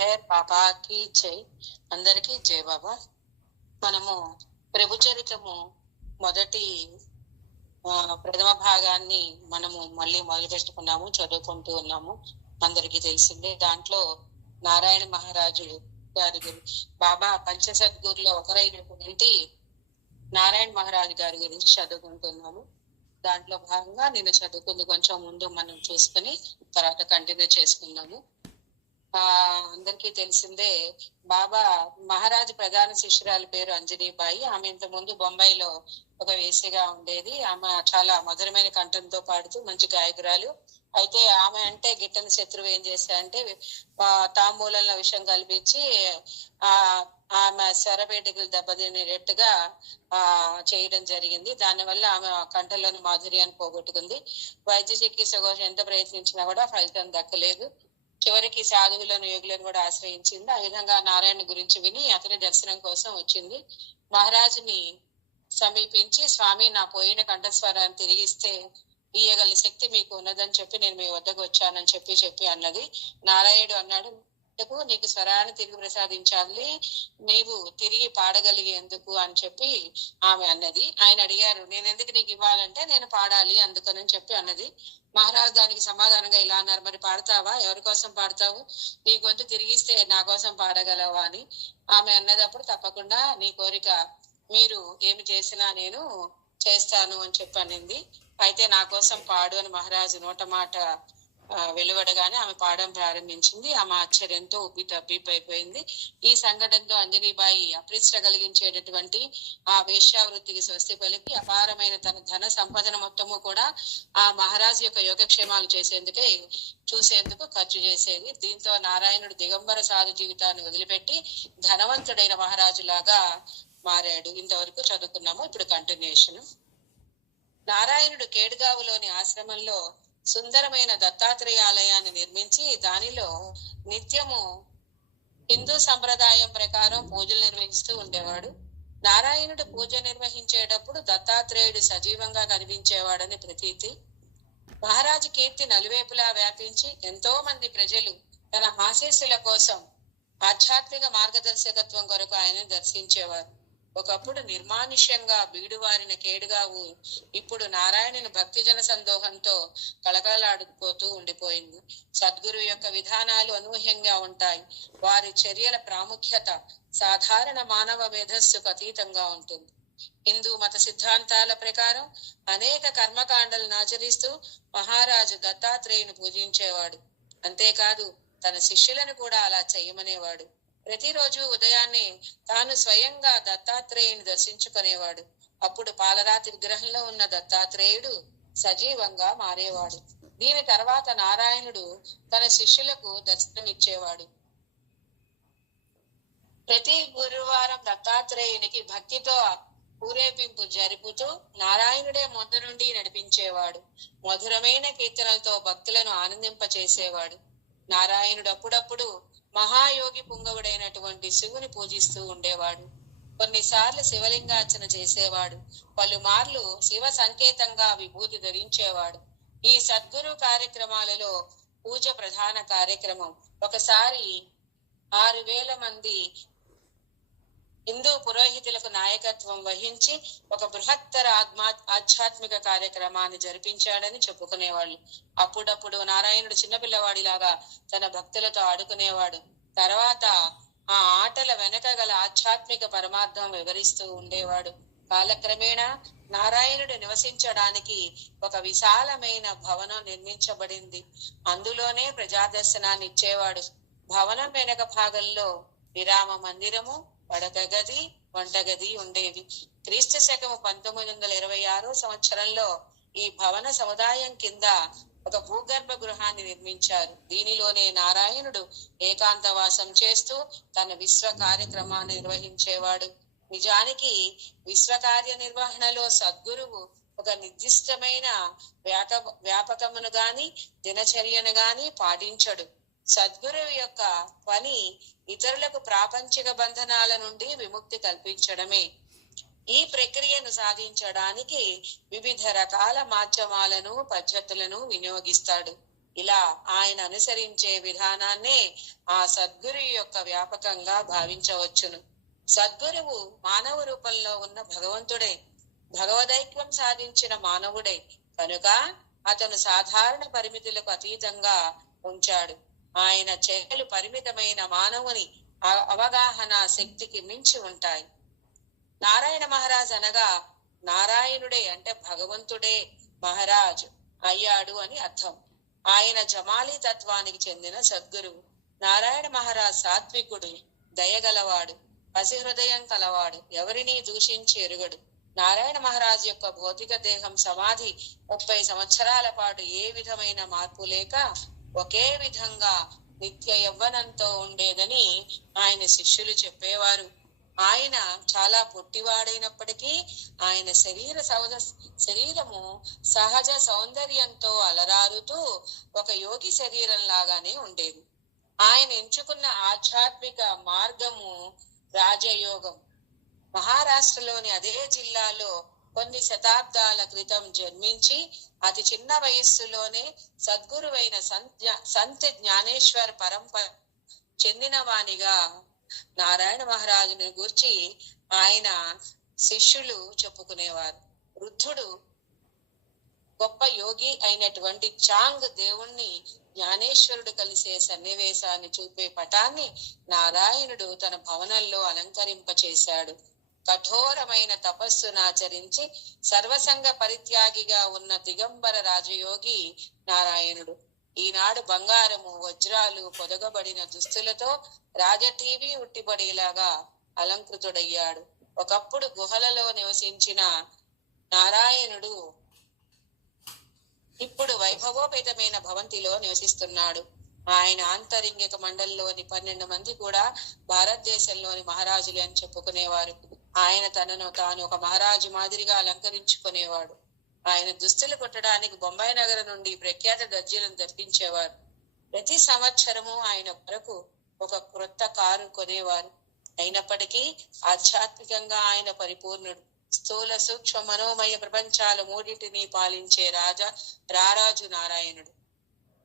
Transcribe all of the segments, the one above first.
మెహర్ బాబాకి జై. అందరికీ జై బాబా. మనము ప్రభు చరితము మొదటి ప్రథమ భాగాన్ని మనము మళ్ళీ మొదలు పెట్టుకున్నాము చదువుకుంటూ ఉన్నాము. అందరికీ తెలిసిందే దాంట్లో నారాయణ మహారాజు గారి గురి- బాబా పంచసద్గురులో ఒకరైనటువంటి నారాయణ మహారాజు గారి గురించి చదువుకుంటున్నాము. దాంట్లో భాగంగా నేను చదువుకుంది కొంచెం ముందు మనం చూసుకుని తర్వాత కంటిన్యూ చేసుకున్నాము ఆ అందరికీ తెలిసిందే బాబా మహారాజు ప్రధాన శిష్యురాలి పేరు అంజనీబాయి. ఆమె ఇంత ముందు బొంబాయిలో ఒక వేసిగా ఉండేది. ఆమె చాలా మధురమైన కంఠంతో పాడుతూ మంచి గాయకురాలు. అయితే ఆమె అంటే గిట్టని శత్రువు ఏం చేశారంటే ఆ, తాంబూలంలో విషయం కల్పించి ఆ ఆమె స్వరపేటికలు దెబ్బతినేటట్టుగా ఆ చేయడం జరిగింది. దానివల్ల ఆమె కంఠంలోని మాధుర్యాన్ని పోగొట్టుకుంది. వైద్య చికిత్స కోసం ఎంత ప్రయత్నించినా కూడా ఫలితం దక్కలేదు. చివరికి సాధువులను యోగులను కూడా ఆశ్రయించింది. ఆ విధంగా నారాయణ గురించి విని అతని దర్శనం కోసం వచ్చింది. మహారాజుని సమీపించి స్వామి నా పోయిన కంఠస్వరాన్ని తిరిగిస్తే ఇయ్యగల శక్తి మీకు ఉన్నదని చెప్పి నేను మీ వద్దకు వచ్చానని చెప్పి చెప్పి అన్నది. నారాయణుడు అన్నాడు పాటకు నీకు స్వరాన్ని తిరిగి ప్రసాదించాలి నీవు తిరిగి పాడగలిగేందుకు అని చెప్పి ఆమె అన్నది. ఆయన అడిగారు నేను ఎందుకు నీకు ఇవ్వాలంటే నేను పాడాలి అందుకని చెప్పి అన్నది. మహారాజు దానికి సమాధానంగా ఇలా అన్నారు. మరి పాడతావా? ఎవరి కోసం పాడతావు? నీ గొంతు తిరిగిస్తే నా కోసం పాడగలవా? అని ఆమె అన్నదప్పుడు తప్పకుండా నీ కోరిక మీరు ఏమి చేసినా నేను చేస్తాను అని చెప్పి అనింది. అయితే నా కోసం పాడు అని మహారాజు నోట మాట వెలువడగానే ఆమె పాడడం ప్రారంభించింది. ఆమె ఆశ్చర్యంతో ఉబ్బి తబ్బిపోయిపోయింది ఈ సంఘటనతో అంజనీబాయి అప్రిష్ట కలిగించేటటువంటి ఆ వేశ్యావృత్తికి స్వస్తి పలికి అపారమైన తన ధన సంపదన మొత్తము కూడా ఆ మహారాజు యొక్క యోగక్షేమాలు చేసేందుకే చూసేందుకు ఖర్చు చేసేది. దీంతో నారాయణుడు దిగంబర సాధు జీవితాన్ని వదిలిపెట్టి ధనవంతుడైన మహారాజులాగా మారాడు. ఇంతవరకు చదువుకున్నాము. ఇప్పుడు కంటిన్యూషన్ నారాయణుడు కేడుగావులోని ఆశ్రమంలో సుందరమైన దత్తాత్రేయ ఆలయాన్ని నిర్మించి దానిలో నిత్యము హిందూ సంప్రదాయం ప్రకారం పూజలు నిర్వహిస్తూ ఉండేవాడు. నారాయణుడు పూజ నిర్వహించేటప్పుడు దత్తాత్రేయుడు సజీవంగా కనిపించేవాడని ప్రతీతి. మహారాజు కీర్తి నలువైపులా వ్యాపించి ఎంతో మంది ప్రజలు తన ఆశీస్సుల కోసం ఆధ్యాత్మిక మార్గదర్శకత్వం కొరకు ఆయన దర్శించేవారు. ఒకప్పుడు నిర్మానుష్యంగా బీడువారిన కేడుగావు ఇప్పుడు నారాయణుని భక్తి జన సందోహంతో కళకళలాడిపోతూ ఉండిపోయింది. సద్గురు యొక్క విధానాలు అనూహ్యంగా ఉంటాయి. వారి చర్యల ప్రాముఖ్యత సాధారణ మానవ మేధస్సుకు అతీతంగా ఉంటుంది. హిందూ మత సిద్ధాంతాల ప్రకారం అనేక కర్మకాండలను ఆచరిస్తూ మహారాజు దత్తాత్రేయుని పూజించేవాడు. అంతేకాదు తన శిష్యులను కూడా అలా చేయమనేవాడు. ప్రతిరోజు ఉదయాన్నే తాను స్వయంగా దత్తాత్రేయుని దర్శించుకునేవాడు. అప్పుడు పాలరాతి విగ్రహంలో ఉన్న దత్తాత్రేయుడు సజీవంగా మారేవాడు. దీని తర్వాత నారాయణుడు తన శిష్యులకు దర్శనమిచ్చేవాడు. ప్రతి గురువారం దత్తాత్రేయునికి భక్తితో ఊరేపింపు జరుపుతూ నారాయణుడే ముందు నుండి నడిపించేవాడు. మధురమైన కీర్తనలతో భక్తులను ఆనందింపచేసేవాడు. నారాయణుడు అప్పుడప్పుడు మహాయోగి పుంగవుడైనటువంటి శివుని పూజిస్తూ ఉండేవాడు. కొన్నిసార్లు శివలింగార్చన చేసేవాడు. పలుమార్లు శివ సంకేతంగా విభూతి ధరించేవాడు. ఈ సద్గురు కార్యక్రమాలలో పూజ ప్రధాన కార్యక్రమం. ఒకసారి ఆరు వేల మంది హిందూ పురోహితులకు నాయకత్వం వహించి ఒక బృహత్తర ఆత్మా ఆధ్యాత్మిక కార్యక్రమాన్ని జరిపించాడని చెప్పుకునేవాళ్ళు. అప్పుడప్పుడు నారాయణుడు చిన్నపిల్లవాడిలాగా తన భక్తులతో ఆడుకునేవాడు. తర్వాత ఆ ఆటల వెనక గల ఆధ్యాత్మిక పరమార్థం వివరిస్తూ ఉండేవాడు. కాలక్రమేణా నారాయణుడు నివసించడానికి ఒక విశాలమైన భవనం నిర్మించబడింది. అందులోనే ప్రజాదర్శనాన్ని ఇచ్చేవాడు భవనం వెనక భాగంలో విరామ మందిరము పడక గది వంటగది ఉండేది. క్రీస్తు శకము పంతొమ్మిది వందల ఇరవై ఆరో సంవత్సరంలో ఈ భవన సముదాయం కింద ఒక భూగర్భ గృహాన్ని నిర్మించారు. దీనిలోనే నారాయణుడు ఏకాంతవాసం చేస్తూ తన విశ్వ కార్యక్రమాన్ని నిర్వహించేవాడు. నిజానికి విశ్వ కార్య నిర్వహణలో సద్గురువు ఒక నిర్దిష్టమైన వ్యాక వ్యాపకమును గాని దినచర్యను గాని పాటించడు. సద్గురువు యొక్క పని ఇతరులకు ప్రాపంచిక బంధనాల నుండి విముక్తి కల్పించడమే. ఈ ప్రక్రియను సాధించడానికి వివిధ రకాల మాధ్యమాలను పద్ధతులను వినియోగిస్తాడు. ఇలా ఆయన అనుసరించే విధానాన్నే ఆ సద్గురు యొక్క వ్యాపకంగా భావించవచ్చును. సద్గురువు మానవ రూపంలో ఉన్న భగవంతుడే. భగవదైక్యం సాధించిన మానవుడే. కనుక అతను సాధారణ పరిమితులకు అతీతంగా ఉంచాడు. ఆయన చర్యలు పరిమితమైన మానవుని అవగాహన శక్తికి మించి ఉంటాయి. నారాయణ మహారాజ్ అనగా నారాయణుడే అంటే భగవంతుడే మహారాజ్ అయ్యాడు అని అర్థం. ఆయన జమాలీ తత్వానికి చెందిన సద్గురువు నారాయణ మహారాజ్ సాత్వికుడు దయగలవాడు పసిహృదయం కలవాడు ఎవరిని దూషించి ఎరుగడు. నారాయణ మహారాజ్ యొక్క భౌతిక దేహం సమాధి ముప్పై సంవత్సరాల పాటు ఏ విధమైన మార్పు లేక ఒకే విధంగా నిత్య యవ్వనంతో ఉండేదని ఆయన శిష్యులు చెప్పేవారు. ఆయన చాలా పొట్టివాడైనప్పటికీ ఆయన శరీర సౌద శరీరము సహజ సౌందర్యంతో అలరారుతూ ఒక యోగి శరీరం లాగానే ఉండేది. ఆయన ఎంచుకున్న ఆధ్యాత్మిక మార్గము రాజయోగం. మహారాష్ట్రలోని అదే జిల్లాలో కొన్ని శతాబ్దాల క్రితం జన్మించి అతి చిన్న వయస్సులోనే సద్గురువైన సంత జ్ఞానేశ్వర్ పరంపర చెందినవానిగా నారాయణ మహారాజుని గూర్చి ఆయన శిష్యులు చెప్పుకునేవారు. వృద్ధుడు గొప్ప యోగి అయినటువంటి చాంగ్ దేవుణ్ణి జ్ఞానేశ్వరుడు కలిసే సన్నివేశాన్ని చూపే పటాన్ని నారాయణుడు తన భవనంలో అలంకరింపచేశాడు. కఠోరమైన తపస్సునాచరించి సర్వసంగ పరిత్యాగిగా ఉన్న దిగంబర రాజయోగి నారాయణుడు. ఈనాడు బంగారము వజ్రాలు పొదగబడిన దుస్తులతో రాజ టీవీ ఉట్టిబడేలాగా అలంకృతుడయ్యాడు. ఒకప్పుడు గుహలలో నివసించిన నారాయణుడు ఇప్పుడు వైభవోపేతమైన భవంతిలో నివసిస్తున్నాడు. ఆయన ఆంతరింగిక మండలిలోని పన్నెండు మంది కూడా భారతదేశంలోని మహారాజులు అని చెప్పుకునేవారు. ఆయన తనను తాను ఒక మహారాజు మాదిరిగా అలంకరించుకునేవాడు. ఆయన దుస్తులు కుట్టడానికి బొంబాయి నగరం నుండి ప్రఖ్యాత దర్జీలను తెప్పించేవారు ప్రతి సంవత్సరము ఆయన కొరకు ఒక క్రొత్త కారు కొనేవారు. అయినప్పటికీ ఆధ్యాత్మికంగా ఆయన పరిపూర్ణుడు. స్థూల సూక్ష్మ మనోమయ ప్రపంచాల మూడింటిని పాలించే రాజా రారాజు నారాయణుడు.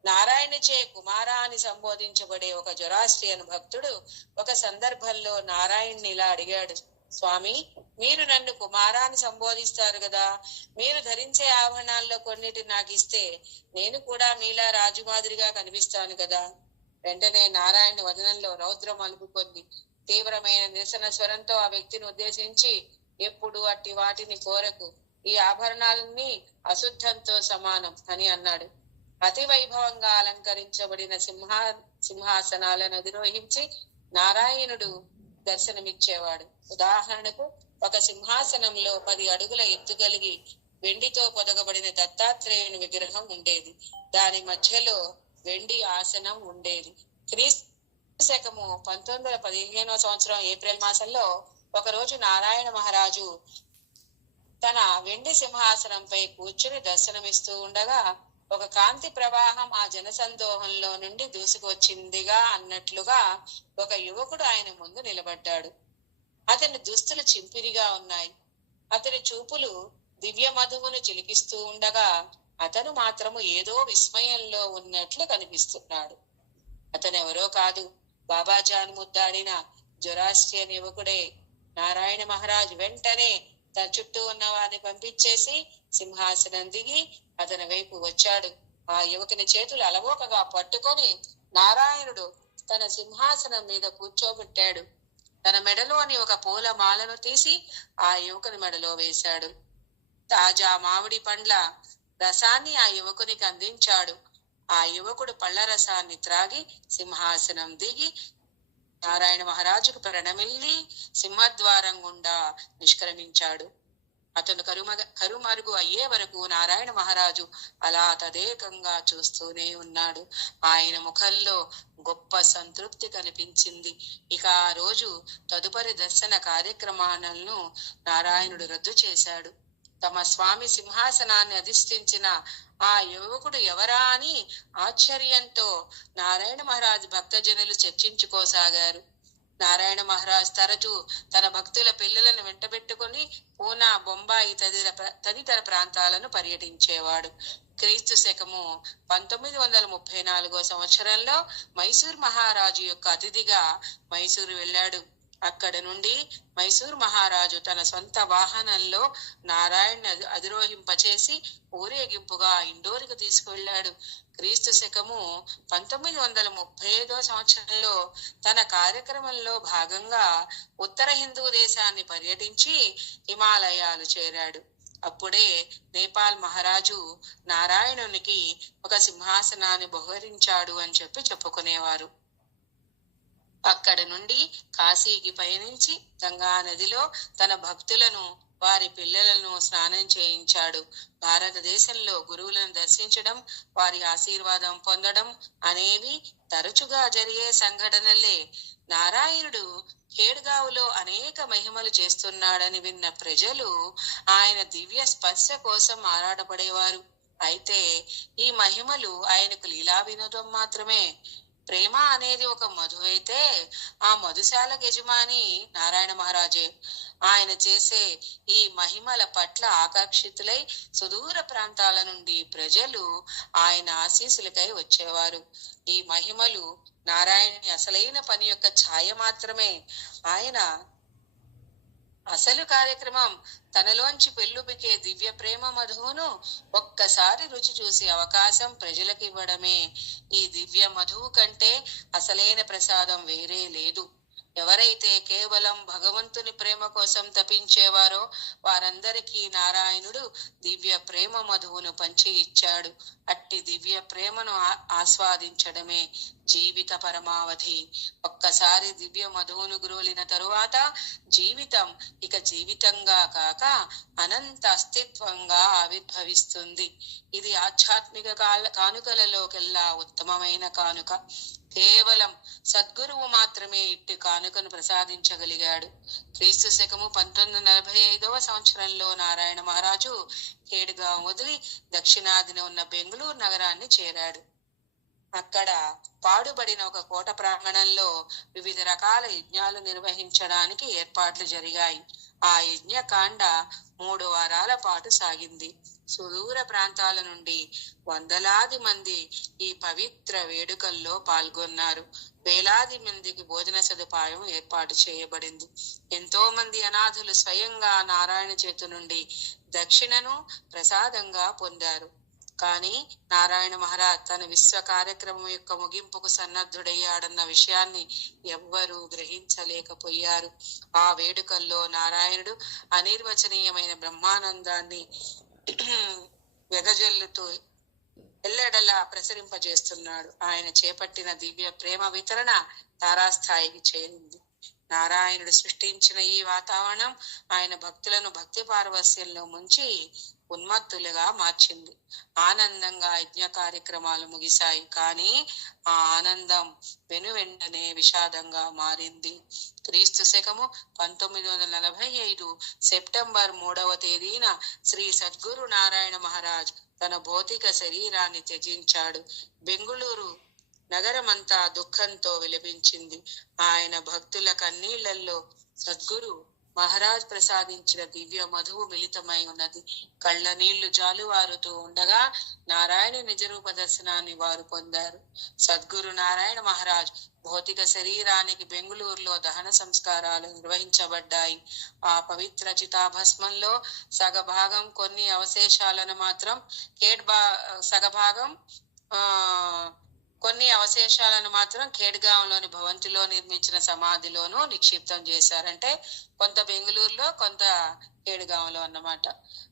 నారాయణచే కుమార అని సంబోధించబడే ఒక జొరాస్ట్రియన్ భక్తుడు ఒక సందర్భంలో నారాయణ్ణి ఇలా అడిగాడు. స్వామి మీరు నన్ను కుమారాన్ని సంబోధిస్తారు కదా. మీరు ధరించే ఆభరణాల్లో కొన్నిటి నాకు ఇస్తే నేను కూడా మీలా రాజు మాదిరిగా కనిపిస్తాను కదా. వెంటనే నారాయణ వదనంలో రౌద్రం అలుపుకొంది. తీవ్రమైన నిరసన స్వరంతో ఆ వ్యక్తిని ఉద్దేశించి ఎప్పుడు అట్టి వాటిని కోరకు ఈ ఆభరణాలన్నీ అశుద్ధంతో సమానం అని అన్నాడు. అతి వైభవంగా అలంకరించబడిన సింహా సింహాసనాలను అధిరోహించి నారాయణుడు దర్శనమిచ్చేవాడు. ఉదాహరణకు ఒక సింహాసనంలో పది అడుగుల ఎత్తు కలిగి వెండితో పొదగబడిన దత్తాత్రేయుని విగ్రహం ఉండేది. దాని మధ్యలో వెండి ఆసనం ఉండేది. క్రీస్తు శకము పంతొమ్మిది వందల పదిహేనవ సంవత్సరం ఏప్రిల్ మాసంలో ఒక రోజు నారాయణ మహారాజు తన వెండి సింహాసనంపై కూర్చుని దర్శనమిస్తూ ఉండగా ఒక కాంతి ప్రవాహం ఆ జనసందోహంలో నుండి దూసుకొచ్చిందిగా అన్నట్లుగా ఒక యువకుడు ఆయన ముందు నిలబడ్డాడు. అతని దుస్తులు చింపిరిగా ఉన్నాయి. అతని చూపులు దివ్య మధువును చిలికిస్తూ ఉండగా అతను మాత్రము ఏదో విస్మయంలో ఉన్నట్లు కనిపిస్తున్నాడు. అతనెవరో కాదు. బాబాజాన్ ముద్దాడిన జొరాస్ట్రియన్ యువకుడే. నారాయణ మహారాజ్ వెంటనే తన చుట్టూ ఉన్న వారిని పంపించేసి సింహాసనం దిగి అతని వైపు వచ్చాడు. ఆ యువకుని చేతులు అలవోకగా పట్టుకొని నారాయణుడు తన సింహాసనం మీద కూర్చోబెట్టాడు. తన మెడలోని ఒక పూల మాలను తీసి ఆ యువకుని మెడలో వేశాడు. తాజా మామిడి పండ్ల రసాన్ని ఆ యువకునికి అందించాడు. ఆ యువకుడు పళ్ళ రసాన్ని త్రాగి సింహాసనం దిగి నారాయణ మహారాజుకు ప్రణమిల్లి సింహద్వారం గుండా నిష్క్రమించాడు. అతను కరుమగ కరుమరుగు అయ్యే వరకు నారాయణ మహారాజు అలా తదేకంగా చూస్తూనే ఉన్నాడు. ఆయన ముఖంలో గొప్ప సంతృప్తి కనిపించింది. ఇక ఆ రోజు తదుపరి దర్శన కార్యక్రమాలను నారాయణుడు రద్దు చేశాడు. తమ స్వామి సింహాసనాన్ని అధిష్ఠించిన ఆ యువకుడు ఎవరా అని ఆశ్చర్యంతో నారాయణ మహారాజ్ భక్తజనులు చర్చించుకోసాగారు. నారాయణ మహారాజ్ తరచూ తన భక్తుల పిల్లలను వెంటబెట్టుకుని పూనా బొంబాయి తదితర తదితర ప్రాంతాలను పర్యటించేవాడు. క్రీస్తు శకము పంతొమ్మిది వందల ముప్పై నాలుగో సంవత్సరంలో మైసూర్ మహారాజు యొక్క అతిథిగా మైసూరు వెళ్ళాడు. అక్కడ నుండి మైసూర్ మహారాజు తన సొంత వాహనంలో నారాయణ అధిరోహింపచేసి ఊరేగింపుగా ఇండోర్కు తీసుకువెళ్ళాడు. క్రీస్తు శకము పంతొమ్మిది వందల ముప్పై ఐదో సంవత్సరంలో తన కార్యక్రమంలో భాగంగా ఉత్తర హిందూ దేశాన్ని పర్యటించి హిమాలయాలు చేరాడు. అప్పుడే నేపాల్ మహారాజు నారాయణునికి ఒక సింహాసనాన్ని బహుకరించాడు అని చెప్పి చెప్పుకునేవారు. అక్కడ నుండి కాశీకి పయనించి గంగా నదిలో తన భక్తులను వారి పిల్లలను స్నానం చేయించాడు. భారతదేశంలో గురువులను దర్శించడం వారి ఆశీర్వాదం పొందడం అనేవి తరచుగా జరిగే సంఘటనలే. నారాయణుడు ఖేడ్గావులో అనేక మహిమలు చేస్తున్నాడని విన్న ప్రజలు ఆయన దివ్య స్పర్శ కోసం ఆరాటపడేవారు. అయితే ఈ మహిమలు ఆయనకు లీలా వినోదం మాత్రమే. ప్రేమ అనేది ఒక మధువైతే ఆ మధుశాల యజమాని నారాయణ మహారాజే. ఆయన చేసే ఈ మహిమల పట్ల ఆకర్షితులై సుదూర ప్రాంతాల నుండి ప్రజలు ఆయన ఆశీస్సులకై వచ్చేవారు. ఈ మహిమలు నారాయణి అసలైన పని యొక్క ఛాయ మాత్రమే. ఆయన అసలు కార్యక్రమం తనలోంచి పెళ్ళుబికే దివ్య ప్రేమ మధువును ఒక్కసారి రుచి చూసే అవకాశం ప్రజలకివ్వడమే. ఈ దివ్య మధువు కంటే అసలైన ప్రసాదం వేరే లేదు. ఎవరైతే కేవలం భగవంతుని ప్రేమ కోసం తపించేవారో వారందరికీ నారాయణుడు దివ్య ప్రేమ మధువును పంచి ఇచ్చాడు. అట్టి దివ్య ప్రేమను ఆస్వాదించడమే జీవిత పరమావధి. ఒక్కసారి దివ్య మధువును గురులిన తరువాత జీవితం ఇక జీవితంగా కాక అనంత అస్తిత్వంగా ఆవిర్భవిస్తుంది. ఇది ఆధ్యాత్మిక కాల కానుకలలోకెల్లా ఉత్తమమైన కానుక. కేవలం సద్గురువు మాత్రమే ఇట్టి కానుకను ప్రసాదించగలిగాడు. క్రీస్తు శకము పంతొమ్మిది నలభై ఐదవ సంవత్సరంలో నారాయణ మహారాజు కేడుగా వదిలి దక్షిణాదిన ఉన్న బెంగళూరు నగరాన్ని చేరాడు. అక్కడ పాడుబడిన ఒక కోట ప్రాంగణంలో వివిధ రకాల యజ్ఞాలు నిర్వహించడానికి ఏర్పాట్లు జరిగాయి. ఆ యజ్ఞకాండ మూడు వారాల పాటు సాగింది. సుదూర ప్రాంతాల నుండి వందలాది మంది ఈ పవిత్ర వేడుకల్లో పాల్గొన్నారు. వేలాది మందికి భోజన సదుపాయం ఏర్పాటు చేయబడింది. ఎంతో మంది అనాథులు స్వయంగా నారాయణ చేతు నుండి దక్షిణను ప్రసాదంగా పొందారు. కానీ నారాయణ మహారాజ్ తన విశ్వ కార్యక్రమం యొక్క ముగింపుకు సన్నద్ధుడయ్యాడన్న విషయాన్ని ఎవ్వరూ గ్రహించలేకపోయారు. ఆ వేడుకల్లో నారాయణుడు అనిర్వచనీయమైన బ్రహ్మానందాన్ని వెదజల్లుతూ ఎల్లెడలా ప్రసరింపజేస్తున్నాడు. ఆయన చేపట్టిన దివ్య ప్రేమ వితరణ తారాస్థాయికి చేరింది. నారాయణుడు సృష్టించిన ఈ వాతావరణం ఆయన భక్తులను భక్తి పార్వశ్యంలో ముంచి ఉన్మత్తులుగా మార్చింది. ఆనందంగా యజ్ఞ కార్యక్రమాలు ముగిశాయి. కానీ ఆ ఆనందం వెను వెంటనే విషాదంగా మారింది. క్రీస్తు శకము పంతొమ్మిది వందల నలభై ఐదు సెప్టెంబర్ మూడవ తేదీన శ్రీ సద్గురు నారాయణ మహారాజ్ తన భౌతిక శరీరాన్ని త్యజించాడు. బెంగుళూరు నగరమంతా దుఃఖంతో విలపించింది. ఆయన భక్తుల కన్నీళ్ళలో సద్గురు మహారాజ్ ప్రసాదించిన దివ్య మధువు మిళితమై ఉన్నది. కళ్ళ నీళ్ళు జాలువారుతూ ఉండగా నారాయణ నిజరూప దర్శనాన్ని వారు పొందారు. సద్గురు నారాయణ మహారాజ్ భౌతిక శరీరానికి బెంగుళూరులో దహన సంస్కారాలు నిర్వహించబడ్డాయి. ఆ పవిత్ర చితాభస్మంలో సగభాగం కొన్ని అవశేషాలను మాత్రం కేడ్బా సగభాగం ఆ కొన్ని అవశేషాలను మాత్రం ఖేడ్గాంలోని భవంతిలో నిర్మించిన సమాధిలోనూ నిక్షిప్తం చేశారంటే కొంత బెంగళూరులో కొంత ఖేడ్గాంలో అన్నమాట.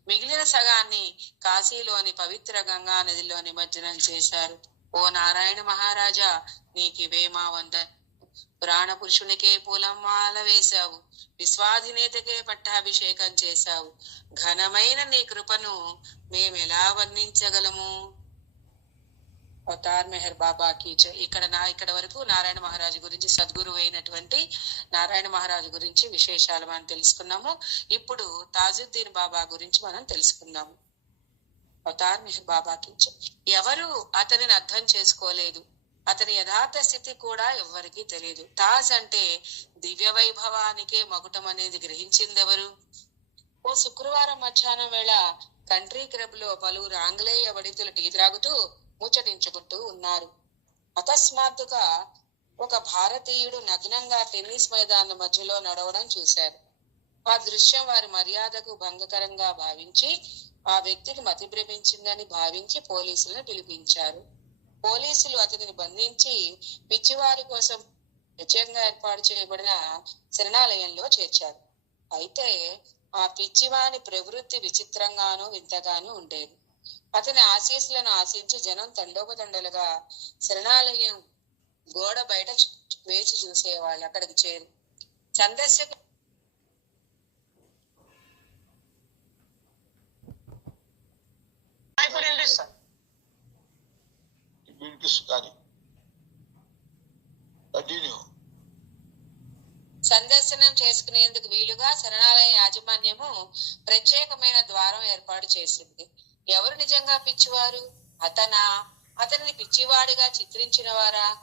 మిగిలిన సగాన్ని కాశీలోని పవిత్ర గంగా నదిలో నిమజ్జనం చేశారు. ఓ నారాయణ మహారాజా నీకివేమా వంద పురాణ పురుషునికే పూలమాల వేశావు. విశ్వాధినేతకే పట్టాభిషేకం చేశావు. ఘనమైన నీ కృపను మేమెలా వర్ణించగలము? అవతార్ మెహర్ బాబా కీ ఇక్కడ నా ఇక్కడ వరకు నారాయణ మహారాజు గురించి సద్గురు అయినటువంటి నారాయణ మహారాజు గురించి విశేషాలు మనం తెలుసుకున్నాము. ఇప్పుడు తాజుద్దీన్ బాబా గురించి మనం తెలుసుకుందాము. అవతార్ మెహర్ బాబా కీ ఎవరు అతనిని అర్థం చేసుకోలేదు. అతని యథార్థ స్థితి కూడా ఎవ్వరికీ తెలియదు తాజ్ అంటే దివ్య వైభవానికే మగుటం అనేది గ్రహించింది ఎవరు ఓ శుక్రవారం మధ్యాహ్నం వేళ కంట్రీ క్లబ్లో పలువురు ఆంగ్లేయ వడితులు టీ త్రాగుతూ ముచ్చటించుకుంటూ ఉన్నారు. అకస్మాత్తుగా ఒక భారతీయుడు నగ్నంగా టెన్నిస్ మైదానం మధ్యలో నడవడం చూశారు. ఆ దృశ్యం వారి మర్యాదకు భంగకరంగా భావించి ఆ వ్యక్తికి మతిభ్రమించిందని భావించి పోలీసులను పిలిపించారు. పోలీసులు అతనిని బంధించి పిచ్చివారి కోసం ప్రత్యేకంగా ఏర్పాటు చేయబడిన శరణాలయంలో చేర్చారు. అయితే ఆ పిచ్చివాని ప్రవృత్తి విచిత్రంగానూ వింతగానూ ఉండేది. అతని ఆశీస్సులను ఆశించి జనం తండోపతండలుగా శరణాలయం గోడ బయట వేచి చూసేవాళ్ళు అక్కడికి చేరి. సందర్శక వినిపిస్తుంది కంటిన్యూ. సందర్శనం చేసుకునేందుకు వీలుగా శరణాలయ యాజమాన్యము ప్రత్యేకమైన ద్వారం ఏర్పాటు చేసింది. ఎవరు నిజంగా పిచ్చివారు? అతనా? అతనిని పిచ్చివాడిగా చిత్రించిన వారా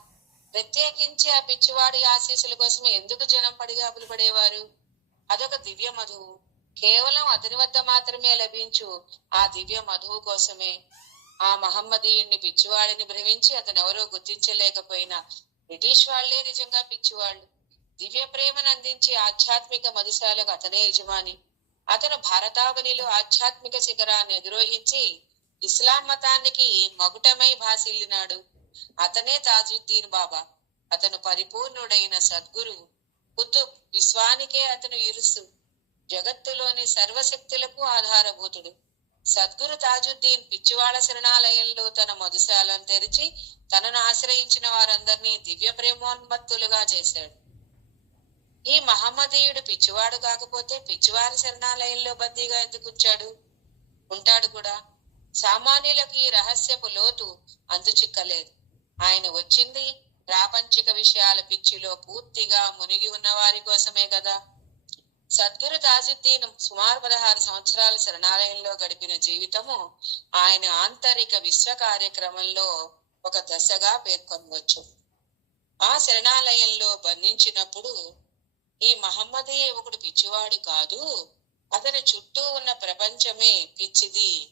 ప్రత్యేకించి ఆ పిచ్చివాడి ఆశీస్సుల కోసం ఎందుకు జనం పడిగాపులు పడేవారు? అదొక దివ్య మధువు. కేవలం అతని వద్ద మాత్రమే లభించు ఆ దివ్య మధువు కోసమే. ఆ మహమ్మదీయుణ్ణి పిచ్చివాడిని భ్రమించి అతను ఎవరో గుర్తించలేకపోయినా బ్రిటిష్ వాళ్ళే నిజంగా పిచ్చివాళ్ళు. దివ్య ప్రేమను అందించే ఆధ్యాత్మిక మధుశాలకు అతనే యజమాని. అతను భారతావనిలో ఆధ్యాత్మిక శిఖరాన్ని అధిరోహించి ఇస్లాం మతానికి మగుటమై భాసిల్లినాడు. అతనే తాజుద్దీన్ బాబా. అతను పరిపూర్ణుడైన సద్గురు కుతుబ్ విశ్వానికే అతను ఇరుసు జగత్తులోని సర్వశక్తులకు ఆధారభూతుడు. సద్గురు తాజుద్దీన్ పిచ్చివాడ శరణాలయంలో తన మధుశాలను తెరిచి తనను ఆశ్రయించిన వారందరినీ దివ్య ప్రేమోన్మత్తులుగా చేశాడు. ఈ మహమ్మదీయుడు పిచ్చివాడు కాకపోతే పిచ్చివారి శరణాలయంలో బందీగా ఎందుకు ఉంచాడు? ఉంటాడు కూడా. సామాన్యులకు ఈ రహస్యపు లోతు అంతు చిక్కలేదు. ఆయన వచ్చింది ప్రాపంచిక విషయాల పిచ్చిలో పూర్తిగా మునిగి ఉన్న వారి కోసమే కదా. సద్గురు తాజుద్దీన్ సుమారు పదహారు సంవత్సరాల శరణాలయంలో గడిపిన జీవితము ఆయన ఆంతరిక విశ్వ కార్యక్రమంలో ఒక దశగా పేర్కొనవచ్చు. ఆ శరణాలయంలో బంధించినప్పుడు ఈ మహమ్మదే యువకుడు పిచ్చివాడు కాదు. అతని చుట్టూ ఉన్న ప్రపంచమే పిచ్చిది.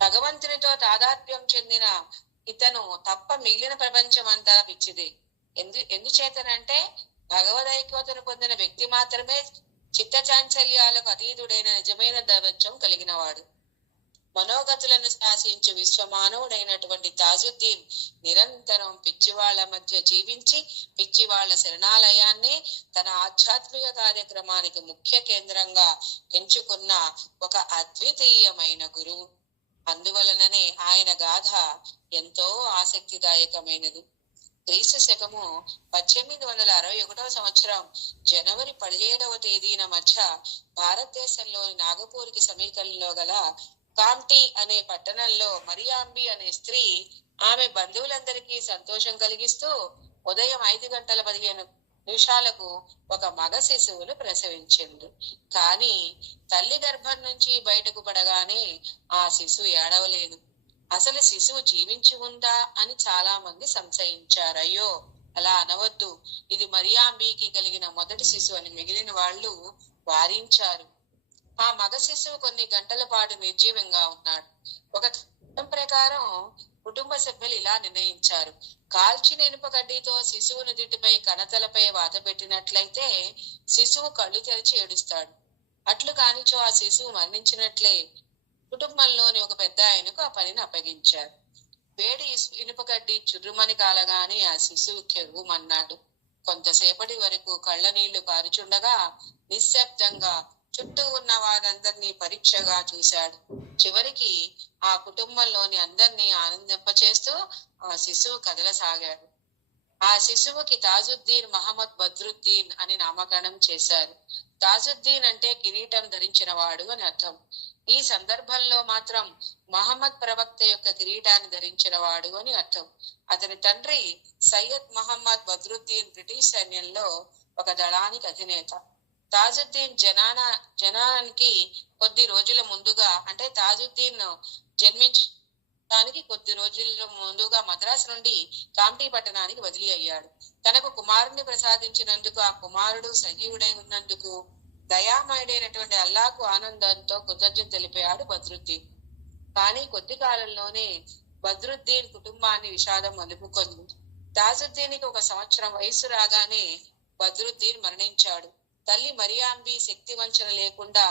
భగవంతునితో తాదాత్మ్యం చెందిన ఇతను తప్ప మిగిలిన ప్రపంచం అంతా పిచ్చిది. ఎందు ఎందుచేతనంటే భగవదైక్యతను పొందిన వ్యక్తి మాత్రమే చిత్త చాంచల్యాలకు అతీతుడైన నిజమైన దైవత్వం కలిగినవాడు. మనోగతులను శాసించు విశ్వమానవుడైనటువంటి తాజుద్దీన్ నిరంతరం పిచ్చివాళ్ళ మధ్య జీవించి పిచ్చివాళ్ళ శరణాలయాన్ని తన ఆధ్యాత్మిక కార్యక్రమానికి ముఖ్య కేంద్రంగా ఎంచుకున్న ఒక అద్వితీయమైన గురువు. అందువలననే ఆయన గాథ ఎంతో ఆసక్తిదాయకమైనది. క్రీస్తు శకము పద్దెనిమిది వందల అరవై ఒకటవ సంవత్సరం జనవరి పదిహేడవ తేదీన మధ్య భారతదేశంలోని నాగపూర్కి సమీపంలో గల కామ్టీ అనే పట్టణంలో మరియాంబి అనే స్త్రీ ఆమె బంధువులందరికీ సంతోషం కలిగిస్తూ ఉదయం ఐదు గంటల పదిహేను నిమిషాలకు ఒక మగ శిశువును ప్రసవించింది. కానీ తల్లి గర్భం నుంచి బయటకు పడగానే ఆ శిశువు ఏడవలేదు. అసలు శిశువు జీవించి ఉందా అని చాలా మంది సంశయించారు. అయ్యో అలా అనవద్దు. ఇది మరియాంబీకి కలిగిన మొదటి శిశువు అని మిగిలిన వాళ్ళు వారించారు. ఆ మగ శిశువు కొన్ని గంటల పాటు నిర్జీవంగా ఉన్నాడు. ఒక చట్టం ప్రకారం కుటుంబ సభ్యులు ఇలా నిర్ణయించారు. కాల్చిన ఇనుప గడ్డితో శిశువు నుదిటిపై కణతలపై వాత పెట్టినట్లయితే శిశువు కళ్ళు తెరిచి ఏడుస్తాడు. అట్లు కానిచో ఆ శిశువు మరణించినట్లే కుటుంబంలోని ఒక పెద్ద ఆయనకు ఆ పనిని అప్పగించారు. వేడి ఇనుపగడ్డి ఇనుప చుర్రుమని కాలగానే ఆ శిశువు కెరువుమన్నాడు కొంతసేపటి వరకు కళ్ళ నీళ్ళు కారుచుండగా నిశ్శబ్దంగా చుట్టూ ఉన్న వారందరినీ పరీక్షగా చూశాడు. చివరికి ఆ కుటుంబంలోని అందరినీ ఆనందింపచేస్తూ ఆ శిశువు కదలసాగాడు. ఆ శిశువుకి తాజుద్దీన్ మహమ్మద్ బద్రుద్దీన్ అని నామకరణం చేశారు. తాజుద్దీన్ అంటే కిరీటం ధరించిన వాడు అని అర్థం. ఈ సందర్భంలో మాత్రం మహమ్మద్ ప్రవక్త యొక్క కిరీటాన్ని ధరించిన వాడు అని అర్థం. అతని తండ్రి సయ్యద్ మహమ్మద్ బద్రుద్దీన్ బ్రిటిష్ సైన్యంలో ఒక దళానికి అధినేత. తాజుద్దీన్ జనానా జనానికి కొద్ది రోజుల ముందుగా అంటే తాజుద్దీన్ జన్మించడానికి కొద్ది రోజుల ముందుగా మద్రాసు నుండి కాంటీ పట్టణానికి బదిలీ అయ్యాడు. తనకు కుమారుణ్ణి ప్రసాదించినందుకు ఆ కుమారుడు సజీవుడై ఉన్నందుకు దయామయుడైనటువంటి అల్లాకు ఆనందంతో కృతజ్ఞత తెలిపాడు బద్రుద్దీన్. కానీ కొద్ది కాలంలోనే బద్రుద్దీన్ కుటుంబాన్ని విషాదం అలుపుకుంది తాజుద్దీన్కి ఒక సంవత్సరం వయసు రాగానే బద్రుద్దీన్ మరణించాడు. తల్లి మరియాంబి శక్తి వంచన లేకుండా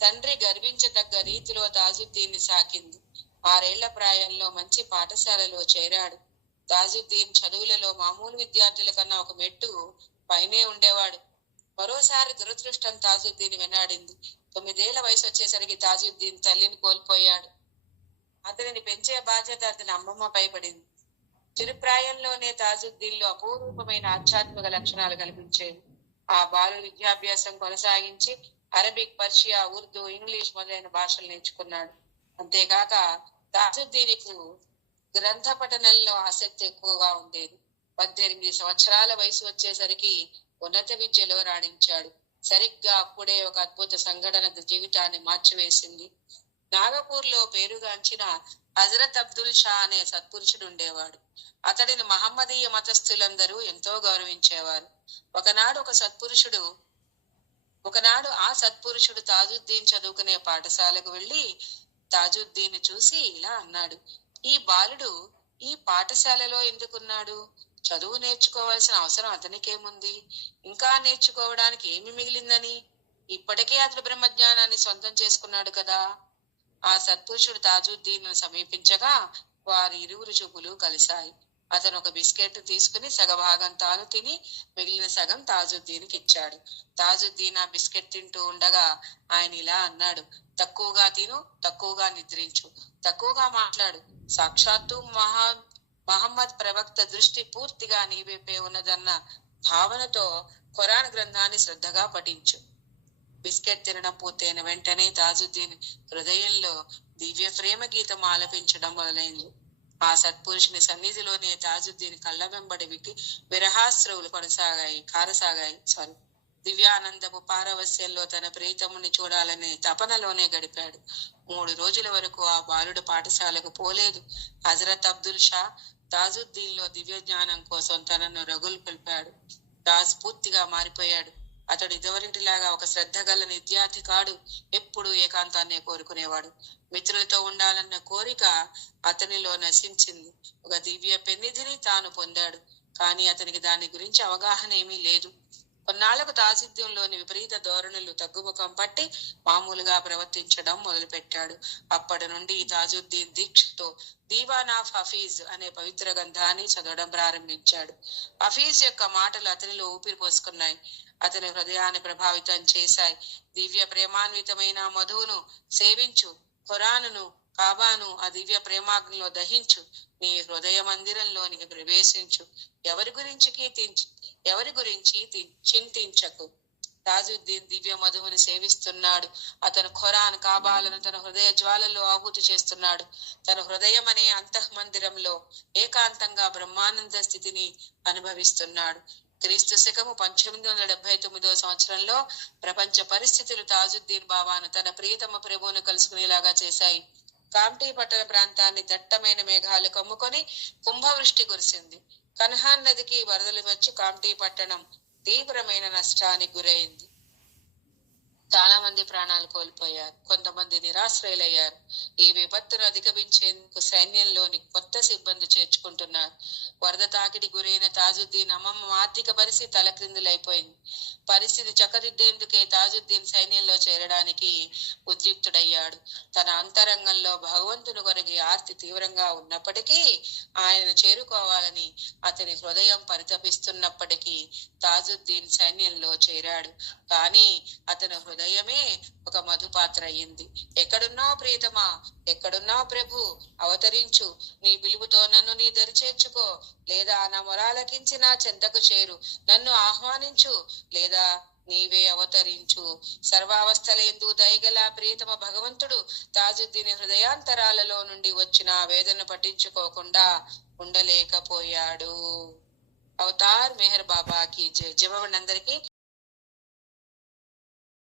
తండ్రి గర్వించదగ్గ రీతిలో తాజుద్దీన్ సాకింది. ఆరేళ్ళ ప్రాయంలో మంచి పాఠశాలలో చేరాడు. తాజుద్దీన్ చదువులలో మామూలు విద్యార్థుల కన్నా ఒక మెట్టు పైనే ఉండేవాడు. మరోసారి దురదృష్టం తాజుద్దీన్ వెనాడింది తొమ్మిదేళ్ళ వయసు వచ్చేసరికి తాజుద్దీన్ తల్లిని కోల్పోయాడు. అతనిని పెంచే బాధ్యత అతని అమ్మమ్మపై పడింది చిరుప్రాయంలోనే తాజుద్దీన్లో అపూర్వమైన ఆధ్యాత్మిక లక్షణాలు కనిపించేవి. ఆ బాలు విద్యాభ్యాసం కొనసాగించి అరబిక్ పర్షియా ఉర్దూ ఇంగ్లీష్ మొదలైన భాషలు నేర్చుకున్నాడు. అంతేకాక తాజుద్దీన్కు గ్రంథ పఠనంలో ఆసక్తి ఎక్కువగా ఉండేది. పద్దెనిమిది సంవత్సరాల వయసు వచ్చేసరికి ఉన్నత విద్యలో రాణించాడు. సరిగ్గా అప్పుడే ఒక అద్భుత సంఘటన జీవితాన్ని మార్చివేసింది. నాగపూర్లో పేరుగాంచిన హజరత్ అబ్దుల్ షా అనే సత్పురుషుడు ఉండేవాడు. అతడిని మహమ్మదీయ మతస్థులందరూ ఎంతో గౌరవించేవారు. ఒకనాడు ఒక సత్పురుషుడు ఒకనాడు ఆ సత్పురుషుడు తాజుద్దీన్ చదువుకునే పాఠశాలకు వెళ్ళి తాజుద్దీన్ చూసి ఇలా అన్నాడు ఈ బాలుడు ఈ పాఠశాలలో ఎందుకున్నాడు? చదువు నేర్చుకోవాల్సిన అవసరం అతనికేముంది? ఇంకా నేర్చుకోవడానికి ఏమి మిగిలిందని? ఇప్పటికే అతడు బ్రహ్మజ్ఞానాన్ని సొంతం చేసుకున్నాడు కదా. ఆ సత్పురుషుడు తాజుద్దీన్ సమీపించగా వారి ఇరువురు చూపులు కలిశాయి. అతను ఒక బిస్కెట్ తీసుకుని సగభాగం తాను తిని మిగిలిన సగం తాజుద్దీన్కి ఇచ్చాడు. తాజుద్దీన్ ఆ బిస్కెట్ తింటూ ఉండగా ఆయన ఇలా అన్నాడు తక్కువగా తిను తక్కువగా నిద్రించు తక్కువగా మాట్లాడు. సాక్షాత్తు మహా మహమ్మద్ ప్రవక్త దృష్టి పూర్తిగా నీ ఉన్నదన్న భావనతో ఖురాన్ గ్రంథాన్ని శ్రద్ధగా పఠించు. బిస్కెట్ తినడం పూర్తయిన వెంటనే తాజుద్దీన్ హృదయంలో దివ్య ప్రేమ గీతం ఆలపించడం మొదలైంది. ఆ సత్పురుషుని సన్నిధిలోనే తాజుద్దీన్ కళ్ళ వెంబడి వికి విరహాశ్రవులు కొనసాగాయి కారసాగాయి. సారీ దివ్యానందపు పారవస్యంలో తన ప్రీతముని చూడాలనే తపనలోనే గడిపాడు. మూడు రోజుల వరకు ఆ బాలుడు పాఠశాలకు పోలేదు. హజరత్ అబ్దుల్ షా తాజుద్దీన్లో దివ్య జ్ఞానం కోసం తనను రగులు పిలిపాడు. తాజ్ పూర్తిగా మారిపోయాడు. అతడు ఇదివరింటిలాగా ఒక శ్రద్ధ గల విద్యార్థి కాడు ఎప్పుడు ఏకాంతాన్నే కోరుకునేవాడు. మిత్రులతో ఉండాలన్న కోరిక అతనిలో నశించింది. ఒక దివ్య పెన్నిధిని తాను పొందాడు. కానీ అతనికి దాని గురించి అవగాహన ఏమీ లేదు. కొన్నాళ్ళకు తాజిద్యంలోని విపరీత ధోరణులు తగ్గుముఖం పట్టి మామూలుగా ప్రవర్తించడం మొదలుపెట్టాడు. అప్పటి నుండి తాజుద్దీన్ దీక్షతో దీవాన్ ఆఫ్ హఫీజ్ అనే పవిత్ర గ్రంథాన్ని చదవడం ప్రారంభించాడు. హఫీజ్ యొక్క మాటలు అతనిలో ఊపిరి పోసుకున్నాయి. అతని హృదయాన్ని ప్రభావితం చేశాయి. దివ్య ప్రేమాన్వితమైన మధువును సేవించు ఖురానును కాబాను ఆ దివ్య ప్రేమాగ్నిలో దహించు. నీ హృదయ మందిరంలోనికి ప్రవేశించు. ఎవరి గురించి కీర్తించు ఎవరి గురించి చింతించకు. తాజుద్దీన్ దివ్య మధువుని సేవిస్తున్నాడు. అతను ఖురాన్ కాబాలను తన హృదయ జ్వాలలో ఆహుతి చేస్తున్నాడు. తన హృదయం అనే అంతఃమందిరంలో ఏకాంతంగా బ్రహ్మానంద స్థితిని అనుభవిస్తున్నాడు. క్రీస్తు శకము పంతొమ్మిది వందల డెబ్బై తొమ్మిదో సంవత్సరంలో ప్రపంచ పరిస్థితులు తాజుద్దీన్ బాబాను తన ప్రియతమ ప్రభువును కలుసుకునేలాగా చేశాయి. కామ్టీ పట్టణ ప్రాంతాన్ని దట్టమైన మేఘాలు కమ్ముకొని కుంభవృష్టి కురిసింది. కన్హాన్ నదికి వరదలు వచ్చి కామ్టీ పట్టణం తీవ్రమైన నష్టానికి గురైంది. చాలా మంది ప్రాణాలు కోల్పోయారు. కొంతమంది నిరాశ్రయులయ్యారు. ఈ విపత్తును అధిగమించేందుకు సైన్యంలోని కొత్త సిబ్బంది చేర్చుకుంటున్నారు. వరద తాకిడి గురైన తాజుద్దీన్ అమ్మమ్మ ఆర్థిక పరిస్థితి తలక్రిందులైపోయింది. పరిస్థితి చక్కదిద్దేందుకే తాజుద్దీన్ సైన్యంలో చేరడానికి ఉద్యుక్తుడయ్యాడు. తన అంతరంగంలో భగవంతుని కొరకి ఆర్తి తీవ్రంగా ఉన్నప్పటికీ ఆయనను చేరుకోవాలని అతని హృదయం పరితపిస్తున్నప్పటికీ తాజుద్దీన్ సైన్యంలో చేరాడు. కానీ అతని హృదయమే ఒక మధుపాత్ర అయ్యింది. ఎక్కడున్నావు ప్రియతమా ఎక్కడున్నావు ప్రభు అవతరించు. నీ పిలుపుతో నన్ను నీ దరి చేర్చుకో. లేదా నా మొరాలకించి నా చెంతకు చేరు. నన్ను ఆహ్వానించు. లేదా నీవే అవతరించు. సర్వావస్థలందు దయగల ప్రియతమ భగవంతుడు తాజుద్దీని హృదయాంతరాలలో నుండి వచ్చిన వేదన పట్టించుకోకుండా ఉండలేకపోయాడు. అవతార్ మెహర్ బాబాకి జై జమవండి అందరికీ